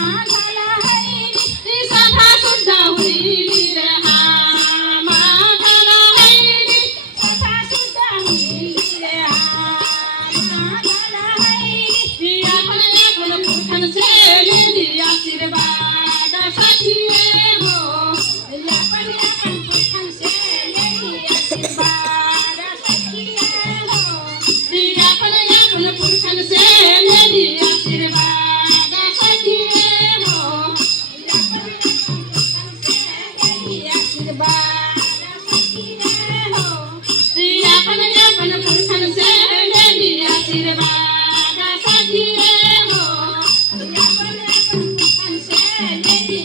माघाला Harry सभा सुद्धा होईल रे हा माघाला हैरी सभा सुद्धा होईल रे हा माघाला हैरी आपण आपण पुरखांचे लेली आशीर्वादासाठी हो आपण आपण पुरखांचे लेली आशीर्वादासाठी हो आपण आपण पुरखांचे लेली आशीर्वादासाठी हो आपण आपण पुरखांचे लेली आशीर्वादासाठी हो आपण आपण पुरखांचे लेली आशीर्वादासाठी हो आपण आपण पुरखांचे लेली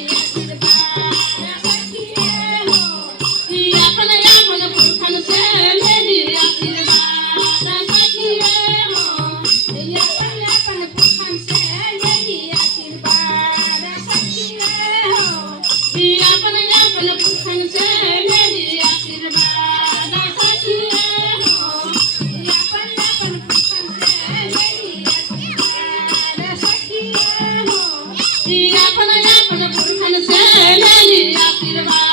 आशीर्वादासाठी हो आपण आपण पुरखांचे लेली आशीर्वादासाठी हो आपण आपण पुरखांचे लेली आशीर्वादासाठी हो आपण आपण पुरखांचे लेली आशीर्वादासाठी हो आपण आपण पुरखांचे लेली आशीर्वादासाठी हो आपण आपण पुरखांचे लेली आशीर्वाद